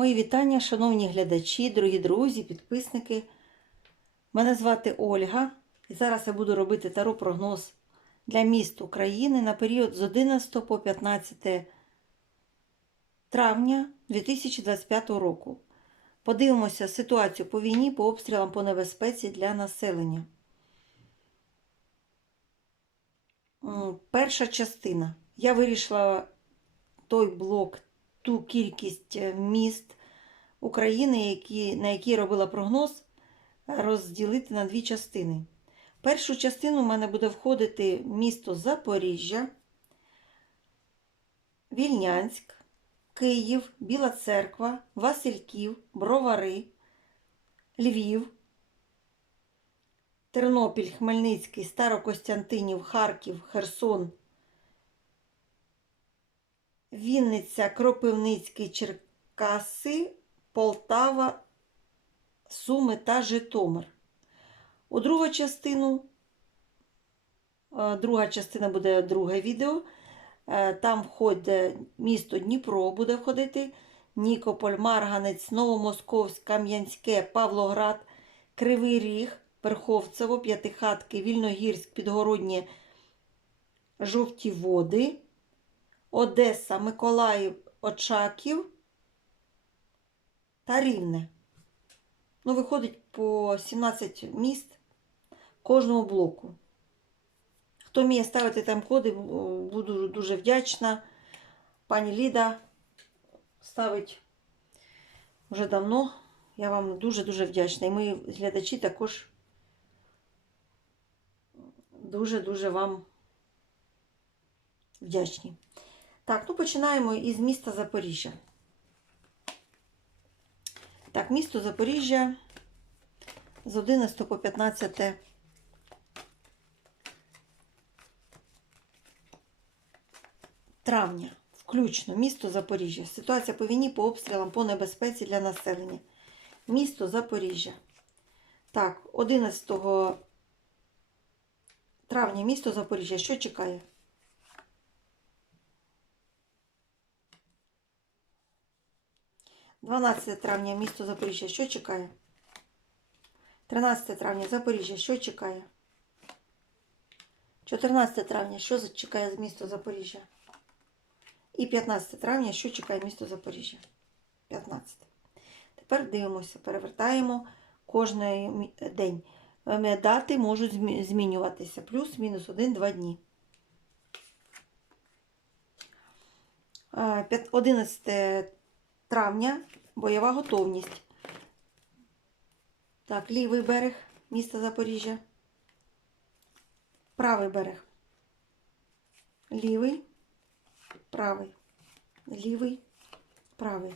Мої вітання, шановні глядачі, дорогі друзі, підписники. Мене звати Ольга, і зараз я буду робити таро прогноз для міст України на період з 11 по 15 травня 2025 року. Подивимося ситуацію по війні, по обстрілам, по небезпеці для населення. Перша частина. Я вирішила той блок, ту кількість е, міст України, які, на які робила прогноз, розділити на дві частини. Першу частину в мене буде входити місто Запоріжжя, Вільнянськ, Київ, Біла Церква, Васильків, Бровари, Львів, Тернопіль, Хмельницький, Старокостянтинів, Харків, Херсон, Вінниця, Кропивницький, Черкаси, Полтава, Суми та Житомир. У другу частину, е, друга частина буде друге відео. Е, Там входить місто Дніпро, буде входити Нікополь, Марганець, Новомосковськ, Кам'янське, Павлоград, Кривий Ріг, Верховцево, П'ятихатки, Вільногірськ, Підгороднє, Жовті Води, Одеса, Миколаїв, Очаків та Рівне. Ну, виходить по 17 міст кожному блоку. Хто вміє ставити тайм-коди, буду дуже вдячна. Пані Ліда ставить вже давно. Я вам дуже-дуже вдячна. І мої глядачі також дуже-дуже вам вдячні. Так, ну починаємо із міста Запоріжжя. Так, місто Запоріжжя з 11 по 15 травня. Включно місто Запоріжжя. Ситуація по війні, по обстрілам, по небезпеці для населення. Місто Запоріжжя. Так, 11 травня місто Запоріжжя. Що чекає? – 12 травня місто Запоріжжя. Що чекає? 13 травня Запоріжжя. Що чекає? 14 травня. Що чекає місто Запоріжжя? І 15 травня, що чекає місто Запоріжжя? 15. Тепер дивимося, перевертаємо кожен день. Е, Дати можуть змінюватися. Плюс-мінус 1-2 дні. 11 травня бойова готовність. Так, лівий берег міста Запоріжжя. Правий берег. Лівий правий, лівий, правий.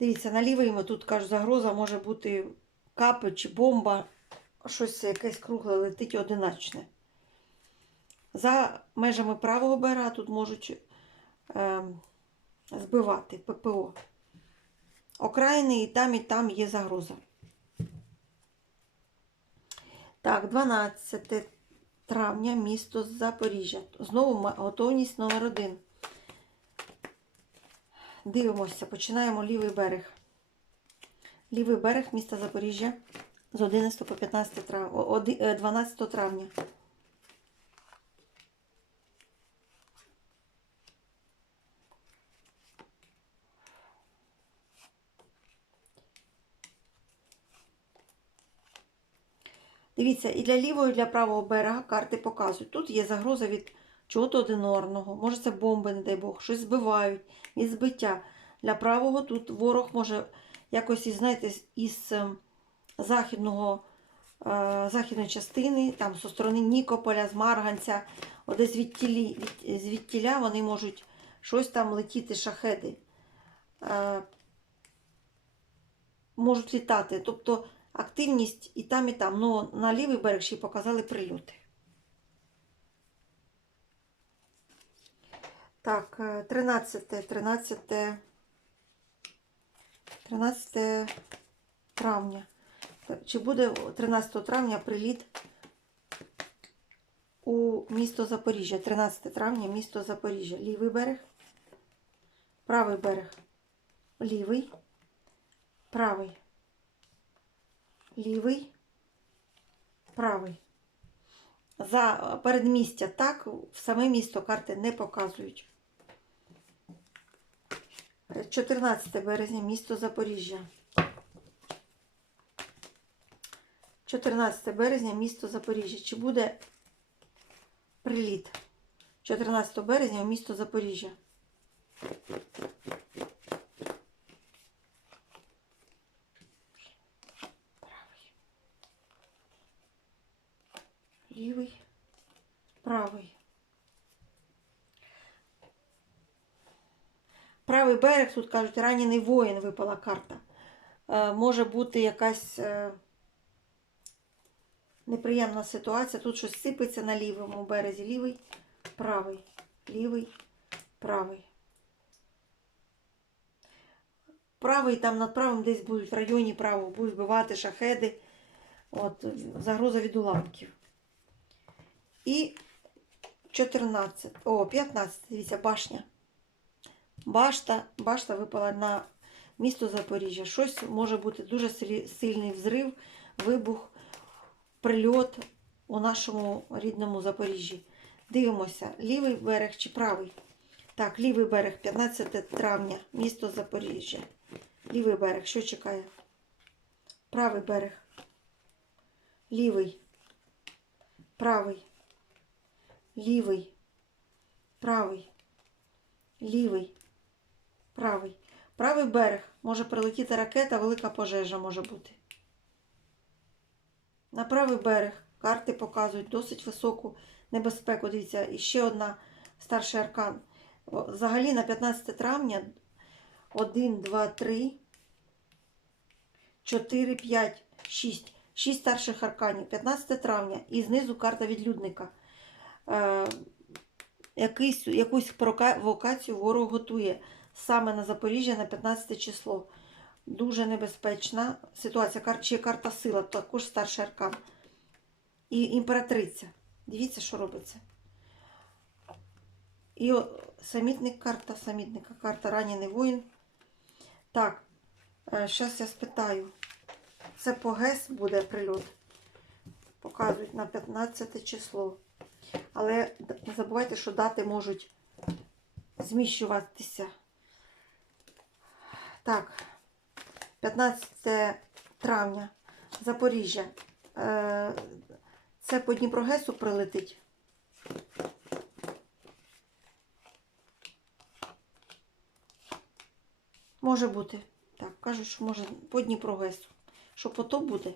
Дивіться, на лівий тут кажуть, загроза може бути капи чи бомба, щось якесь кругле летить одиначне. За межами правого берега тут можуть е, збивати ППО. Окраїни і там, і там є загроза. Так, 12 травня, місто Запоріжжя. Знову готовність номер один. Дивимося, починаємо лівий берег. Лівий берег міста Запоріжжя з 11 по 15 трав... 12 травня. Дивіться, і для лівого, і для правого берега карти показують. Тут є загроза від чого-то одинарного, може це бомби, не дай Бог, щось збивають, від збиття. Для правого тут ворог може якось, знаєте, із ем, західного, е, західної частини, там зі сторони Нікополя, з Марганця, десь звідтілі, від, звідтіля вони можуть щось там летіти, шахеди. Е, можуть літати. Тобто активність і там, і там. Ну, на лівий берег ще й показали прильоти. Так, 13, 13, 13 травня. Чи буде 13 травня приліт у місто Запоріжжя? 13 травня місто Запоріжжя. Лівий берег, правий берег, лівий, правий, лівий, правий. За передмістя так, в саме місто карти не показують. 14 березня, місто Запоріжжя. 14 березня, місто Запоріжжя. Чи буде приліт? 14 березня у місто Запоріжжя. Правий. Лівий. Правий. Правий берег, тут кажуть, ранений воїн випала карта. Е, може бути якась е, неприємна ситуація. Тут щось сипеться на лівому березі. Лівий, правий, лівий, правий. Правий там над правим десь будуть в районі правого, будуть вбивати шахеди. От, загроза від уламків. І 14, о, 15, дивіться, башня. Башта, башта випала на місто Запоріжжя. Щось може бути дуже сильний взрив, вибух, прильот у нашому рідному Запоріжжі. Дивимося, лівий берег чи правий. Так, лівий берег, 15 травня, місто Запоріжжя. Лівий берег, що чекає? Правий берег. Лівий. Правий. Лівий. Правий. Лівий. Правий. Правий берег. Може прилетіти ракета, велика пожежа може бути. На правий берег карти показують досить високу небезпеку. Дивіться, і ще одна старший аркан. Взагалі на 15 травня 1, 2, 3, 4, 5, 6. 6 старших арканів. 15 травня. І знизу карта відлюдника. Е, якийсь, якусь провокацію ворог готує саме на Запоріжжя на 15 число. Дуже небезпечна ситуація. Кар- Чи карта сила, також старший аркан. І імператриця. Дивіться, що робиться. І самітник карта, самітника, карта ранений воїн. Так, зараз я спитаю. Це по ГЕС буде прильот. Показують на 15 число. Але не забувайте, що дати можуть зміщуватися. Так, 15 травня, Запоріжжя. Е, Це по Дніпрогесу прилетить. Може бути. Так, кажуть, що може по Дніпрогесу. Що по то буде.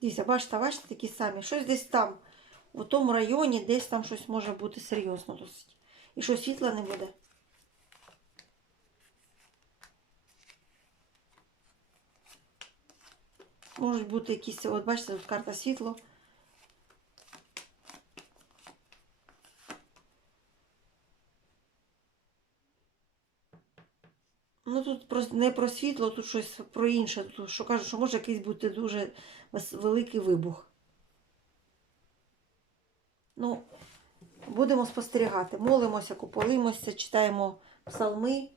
Дивіться, бачите, бачите, такі самі. Щось десь там, у тому районі, десь там щось може бути серйозно досить. І що світла не буде. Можуть бути якісь, от бачите, тут карта світло. Ну тут не про світло, тут щось про інше. Тут, що кажуть, що може якийсь бути дуже великий вибух. Ну, будемо спостерігати. Молимося, куполимося, читаємо псалми,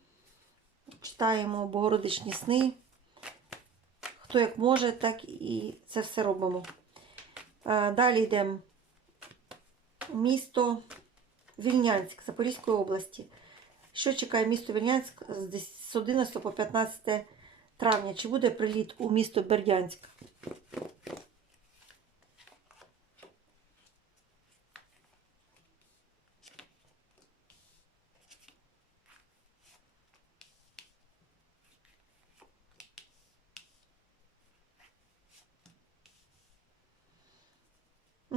читаємо Богородичні сни. Хто як може, так і це все робимо. Е, Далі йдемо. Місто Вільнянськ Запорізької області. Що чекає місто Вільнянськ з 11 по 15 травня? Чи буде приліт у місто Бердянськ?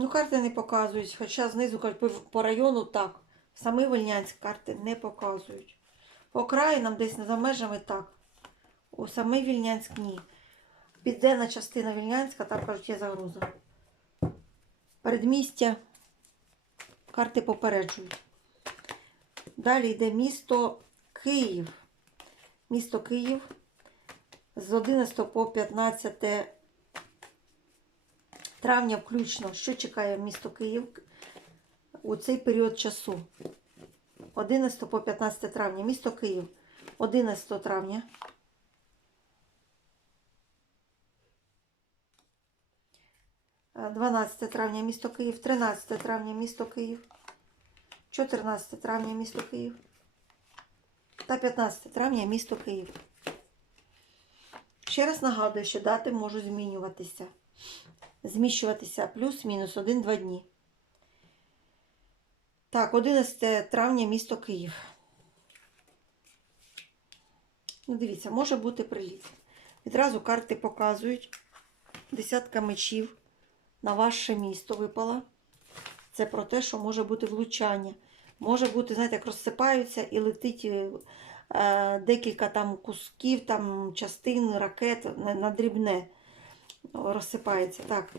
Ну, карти не показують, хоча знизу по, району так. Саме Вільнянськ карти не показують. По окраїнам десь за межами так. У самий Вільнянськ ні. Південна частина Вільнянська, там кажуть, є загроза. Передмістя карти попереджують. Далі йде місто Київ. Місто Київ з 11 по 15 травня включно. Що чекає місто Київ у цей період часу? 11 по 15 травня, місто Київ. 11 травня. Е, 12 травня, місто Київ. 13 травня, місто Київ. 14 травня, місто Київ. Та 15 травня, місто Київ. Ще раз нагадую, що дати можуть змінюватися. Зміщуватися плюс-мінус 1-2 дні. Так, 11 травня, місто Київ. Ну, дивіться, може бути приліт. Відразу карти показують. Десятка мечів на ваше місто випала. Це про те, що може бути влучання. Може бути, знаєте, як розсипаються і летить е, декілька там кусків, там частин, ракет на, на дрібне розсипається. Так.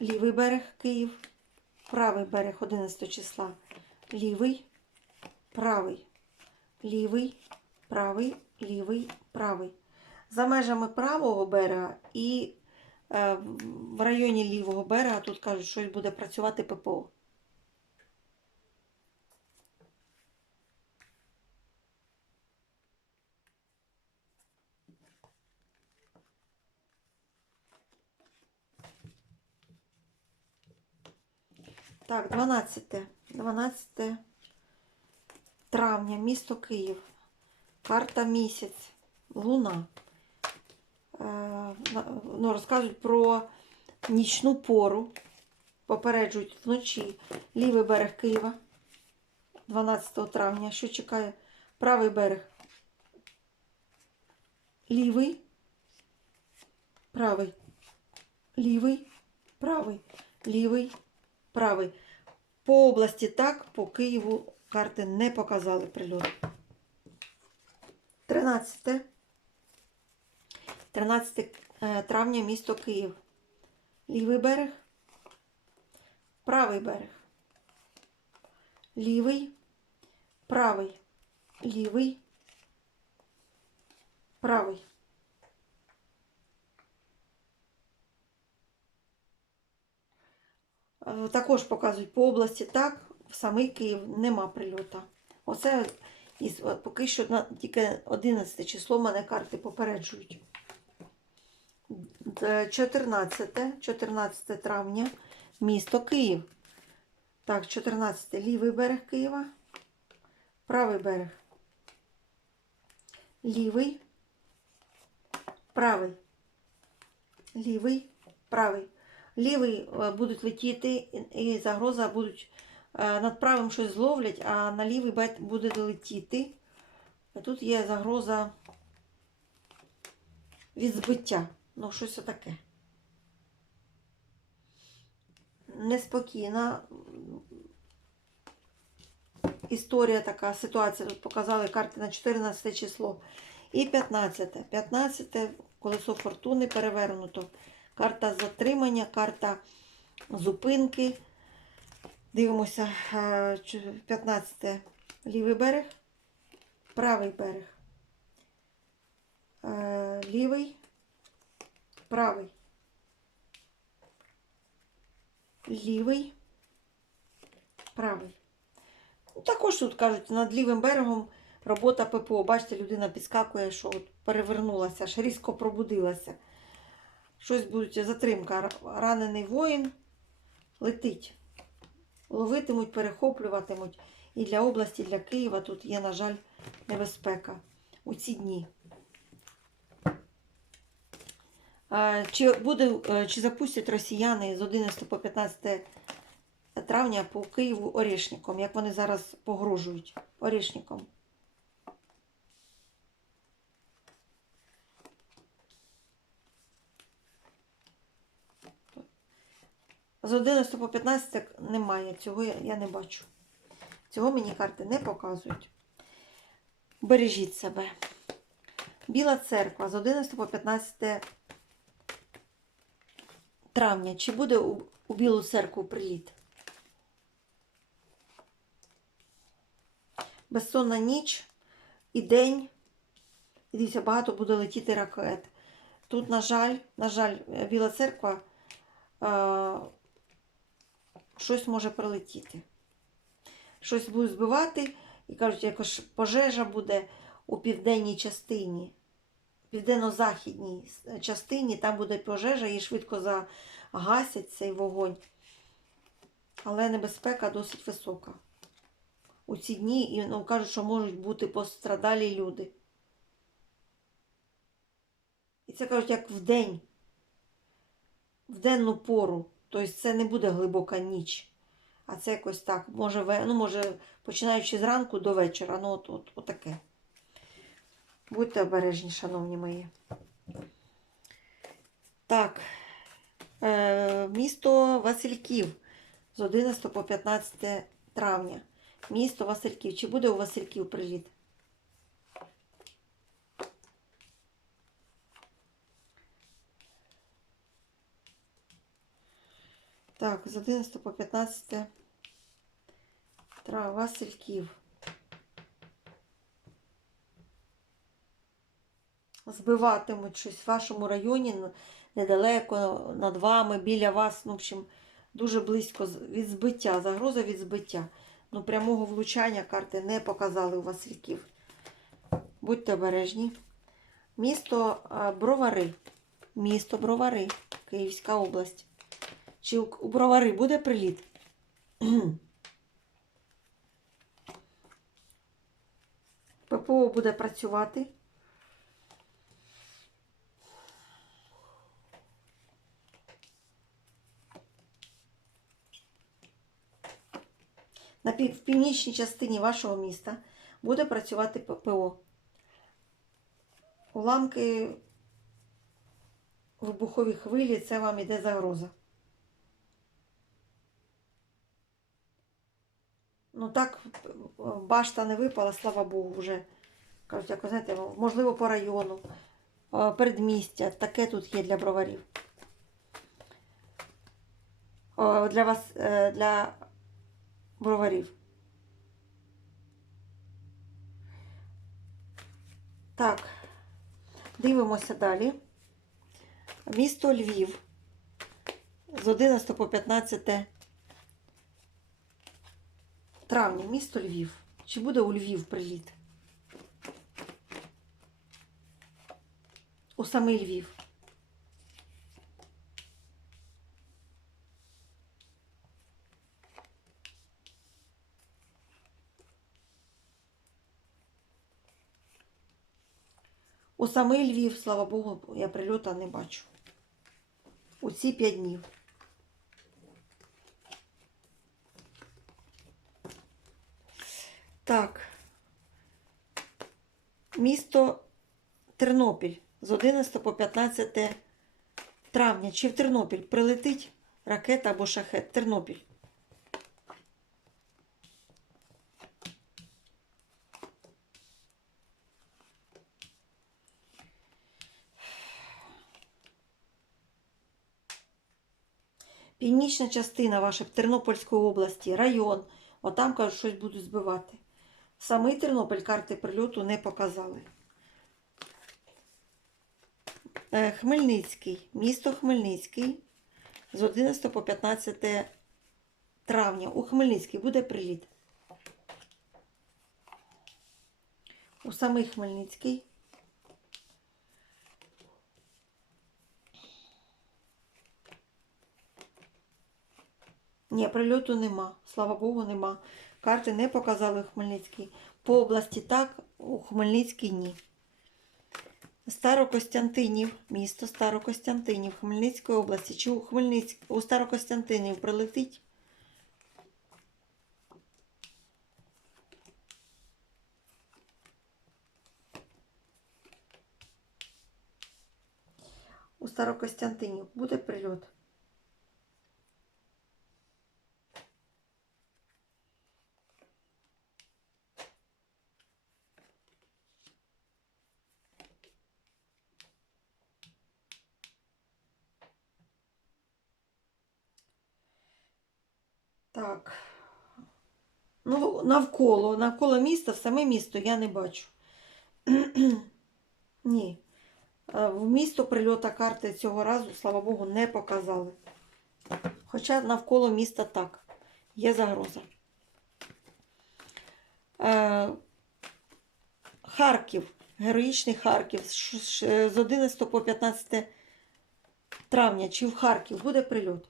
Лівий берег Київ, правий берег 11 числа. Лівий, правий, лівий, правий, лівий, правий. За межами правого берега і е, в районі лівого берега тут кажуть, що буде працювати ППО. Так, 12. 12 травня, місто Київ. Карта місяць, луна. Е, ну, розказують про нічну пору. Попереджують вночі лівий берег Києва 12 травня. Що чекає? Правий берег. Лівий. Правий. Лівий. Правий. Лівий. Правий. По області так, по Києву карти не показали прильот. 13. 13 е, травня місто Київ. Лівий берег. Правий берег. Лівий. Правий. Лівий. Правий. Також показують по області так, в самий Київ нема прильота. Оце із, поки що на, тільки 11 число мене карти попереджують. 14, 14 травня, місто Київ. Так, 14 лівий берег Києва, правий берег. Лівий, правий. Лівий, правий. Лівий е, будуть летіти, і загроза будуть е, над правим щось зловлять, а на лівий бет буде летіти. Тут є загроза від збиття. Ну, щось таке. Неспокійна історія така, ситуація. Тут показали карти на 14 число. І 15. 15 колесо фортуни перевернуто. Карта затримання, карта зупинки. Дивимося, е, чи- 15 лівий берег, правий берег. Лівий, правий. Лівий, правий. Також тут кажуть, над лівим берегом робота ППО. Бачите, людина підскакує, що от перевернулася, аж різко пробудилася. Щось буде затримка. Ранений воїн летить. Ловитимуть, перехоплюватимуть. І для області, і для Києва тут є, на жаль, небезпека у ці дні. Чи, буде, е, чи запустять росіяни з 11 по 15 травня по Києву Орешником, як вони зараз погрожують Орешником? З 11 по 15 немає, цього я, не бачу. Цього мені карти не показують. Бережіть себе. Біла церква з 11 по 15 травня. Чи буде у, у Білу церкву приліт? Безсонна ніч і день. І дивіться, багато буде летіти ракет. Тут, на жаль, на жаль, е, Біла церква е, щось може прилетіти. щось будуть збивати, і кажуть, якось пожежа буде у південній частині, південно-західній частині, там буде пожежа, і швидко загасять цей вогонь. Але небезпека досить висока. У ці дні і ну, кажуть, що можуть бути пострадалі люди. І це кажуть, як в день, в денну пору. Тобто це не буде глибока ніч. А це якось так. Може, ну, може починаючи зранку до вечора. Ну, от, от, отаке. Будьте обережні, шановні мої. Так. Е, місто Васильків з 11 по 15 травня. Місто Васильків. Чи буде у Васильків приліт? Так, з 11 по 15 травня. Васильків. Збиватимуть щось в вашому районі недалеко над вами, біля вас. Ну, в общем, дуже близько від збиття, загроза від збиття. Ну, прямого влучання карти не показали у Васильків. Будьте обережні. Місто Бровари. Місто Бровари, Київська область. Чи у, Бровари буде приліт? ППО буде працювати. В північній частині вашого міста буде працювати ППО. Уламки вибухові хвилі це вам іде загроза. Ну так, башта не випала, слава Богу, вже. Кажуть, як ви знаєте, можливо, по району, е, передмістя. Таке тут є для броварів. Для вас, е, для броварів. Так, дивимося далі. Місто Львів з 11 по 15 травня. Місто Львів. Чи буде у Львів приліт? У самий Львів. У самий Львів, слава Богу, я прильота не бачу. У ці п'ять днів. Так. Місто Тернопіль з 11 по 15 травня. Чи в Тернопіль прилетить ракета або шахет? Тернопіль. Північна частина ваша Тернопільської області, район. Отам, кажуть, щось будуть збивати. Самий Тернопіль карти прильоту не показали. Е, Хмельницький, місто Хмельницький з 11 по 15 травня. У Хмельницький буде приліт. У самий Хмельницький. Ні, прильоту нема. Слава Богу, нема. Карти не показали у Хмельницький. По області так, у Хмельницький ні. Старокостянтинів, місто Старокостянтинів Хмельницької області. Чи у, Хмельницьк... у Старокостянтинів прилетить? У Старокостянтинів буде прильот. Так. Ну, навколо, навколо міста, в саме місто я не бачу. Ні. Е, В місто прильота карти цього разу, слава Богу, не показали. Хоча навколо міста так. Є загроза. Е, Харків, героїчний Харків з ш- ш- з 11 по 15 травня. Чи в Харків буде прильот?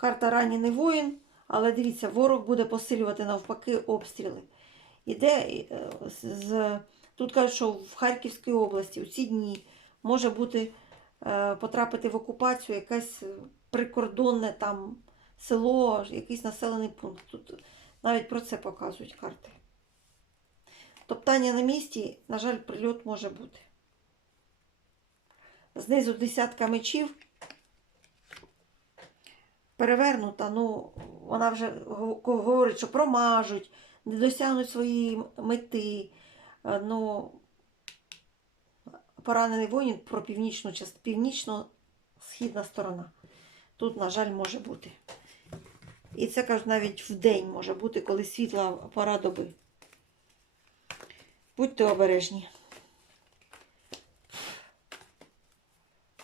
Карта ранений воїн, але дивіться, ворог буде посилювати навпаки обстріли. Іде е, з, тут кажуть, що в Харківській області у ці дні може бути е, потрапити в окупацію якесь прикордонне там село, якийсь населений пункт. Тут навіть про це показують карти. Топтання на місці, на жаль, прильот може бути. Знизу десятка мечів. Перевернута, ну, вона вже говорить, що промажуть, не досягнуть своєї мети. Е, Ну, поранений воїн про північну частину, північно-східна сторона. Тут, на жаль, може бути. І це кажуть, навіть в день може бути, коли світла пора доби. Будьте обережні.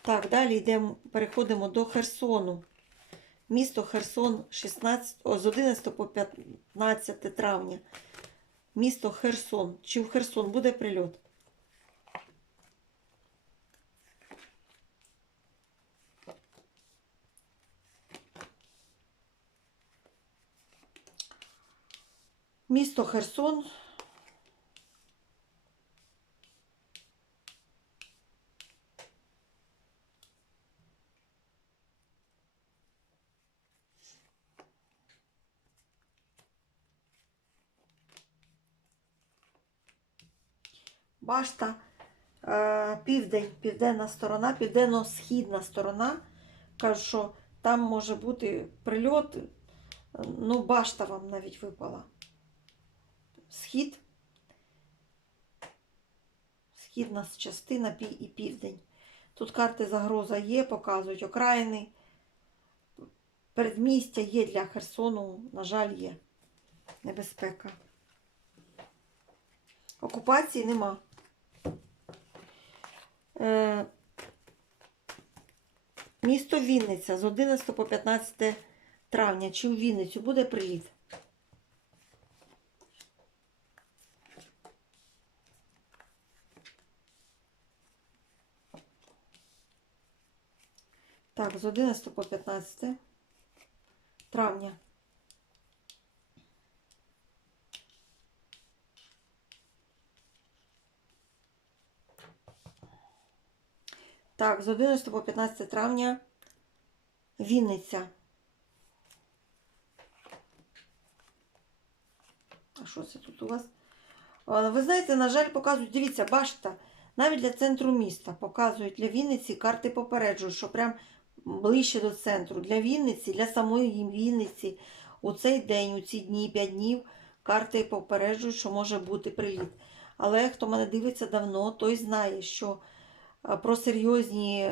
Так, далі йдемо, переходимо до Херсону. Місто Херсон 16, о, з 11 по 15 травня. Місто Херсон. Чи в Херсон буде прильот? Місто Херсон. Башта, е, південь, південна сторона, південно-східна сторона. Кажуть, що там може бути прильот. Ну, башта вам навіть випала. Схід. Східна частина і південь. Тут карти загроза є, показують окраїни. Передмістя є для Херсону, на жаль, є небезпека. Окупації нема. Е, місто Вінниця з 11 по 15 травня. Чи в Вінницю буде приліт? Так, з 11 по 15 травня. Так, з 11 по 15 травня Вінниця. А що це тут у вас? Ви знаєте, на жаль, показують, дивіться, башта, навіть для центру міста показують для Вінниці карти попереджують, що прям ближче до центру. Для Вінниці, для самої Вінниці у цей день, у ці дні, 5 днів, карти попереджують, що може бути приліт. Але хто мене дивиться давно, той знає, що про серйозні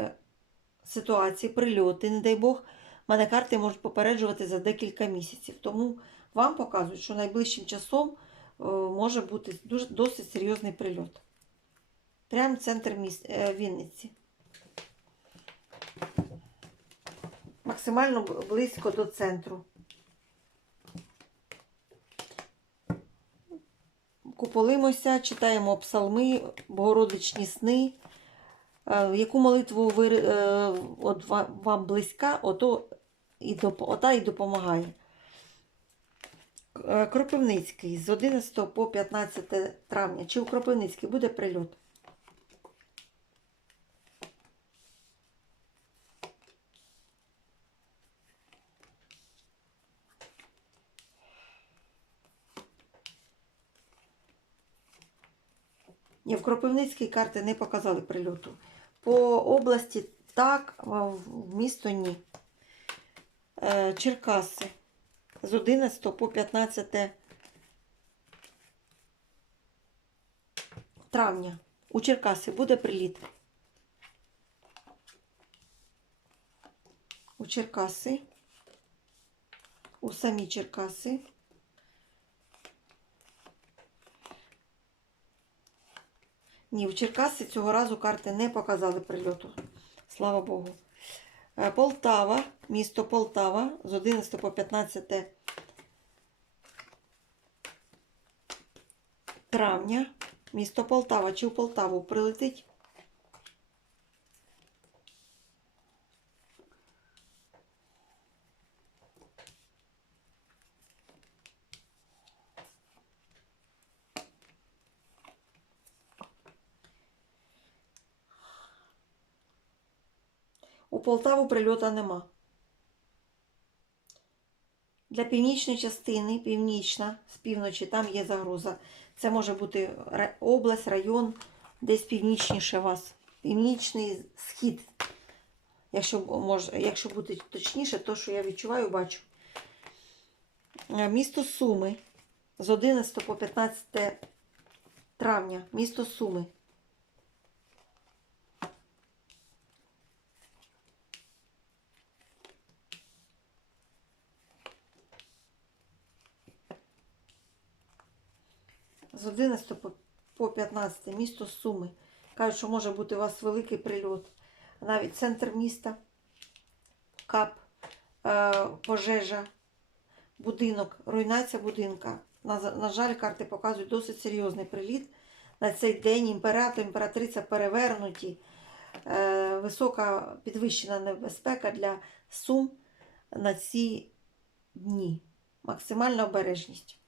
ситуації, прильоти, не дай Бог, мене карти можуть попереджувати за декілька місяців. Тому вам показують, що найближчим часом е, може бути дуже, досить серйозний прильот. Прямо центр міс... е, Вінниці. Максимально близько до центру. Куполимося, читаємо псалми, богородичні сни. Е, Яку молитву ви, е, от вам близька, ото і ота і допомагає. Е, Кропивницький з 11 по 15 травня. Чи у Кропивницький буде прильот? Ні, в Кропивницькій карти не показали прильоту. По області так, в місто ні. Е, Черкаси з 11 по 15 травня. У Черкаси буде приліт. У Черкаси. У самі Черкаси. Ні, в Черкаси цього разу карти не показали прильоту. Слава Богу. Е, Полтава, місто Полтава з 11 по 15 травня. Місто Полтава чи в Полтаву прилетить? Полтаву прильота нема. Для північної частини, північна, з півночі, там є загроза. Це може бути область, район, десь північніше вас. Північний схід. Якщо, мож, якщо бути точніше, то, що я відчуваю, бачу. Е, Місто Суми з 11 по 15 травня. Місто Суми. З 11 по- по 15 місто Суми. Кажуть, що може бути у вас великий прильот. Навіть центр міста, кап, е, пожежа, будинок, руйнація будинка. На, жаль, карти показують досить серйозний приліт. На цей день імператор, імператриця перевернуті. Е, висока підвищена небезпека для сум на ці дні. Максимальна обережність.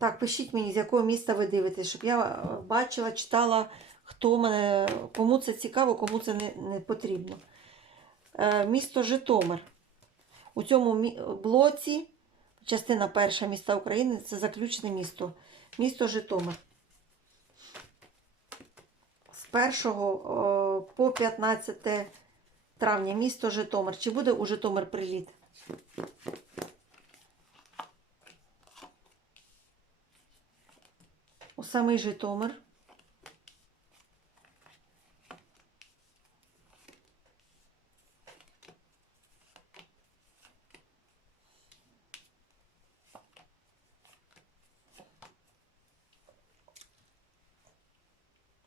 Так, пишіть мені, з якого міста ви дивитесь, щоб я е, бачила, читала, хто мене, кому це цікаво, кому це не, не потрібно. Е, місто Житомир. У цьому мі- блоці, частина перша міста України, це заключне місто. Місто Житомир. З 1 по 15 травня місто Житомир. Чи буде у Житомир приліт? У самий Житомир.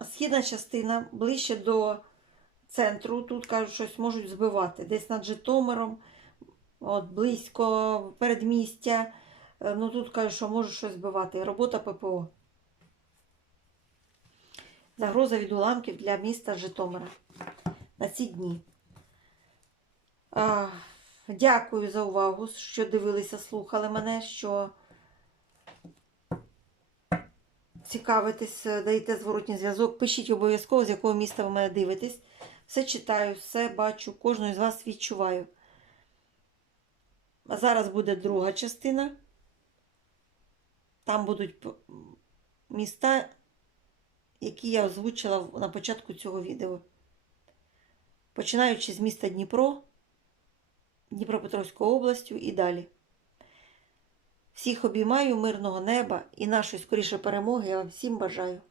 Східна частина ближче до центру. Тут кажуть, щось можуть збивати. Десь над Житомиром, от близько передмістя. Е, Ну тут кажуть, що можуть щось збивати. Робота ППО. Загроза від уламків для міста Житомира на ці дні. Дякую за увагу, що дивилися, слухали мене, що цікавитесь, даєте зворотній зв'язок. Пишіть обов'язково, з якого міста ви мене дивитесь. Все читаю, все бачу, кожного з вас відчуваю. А зараз буде друга частина. Там будуть міста, які я озвучила на початку цього відео. Починаючи з міста Дніпро, Дніпропетровською областю і далі. Всіх обіймаю, мирного неба і нашої скоріше перемоги я вам всім бажаю.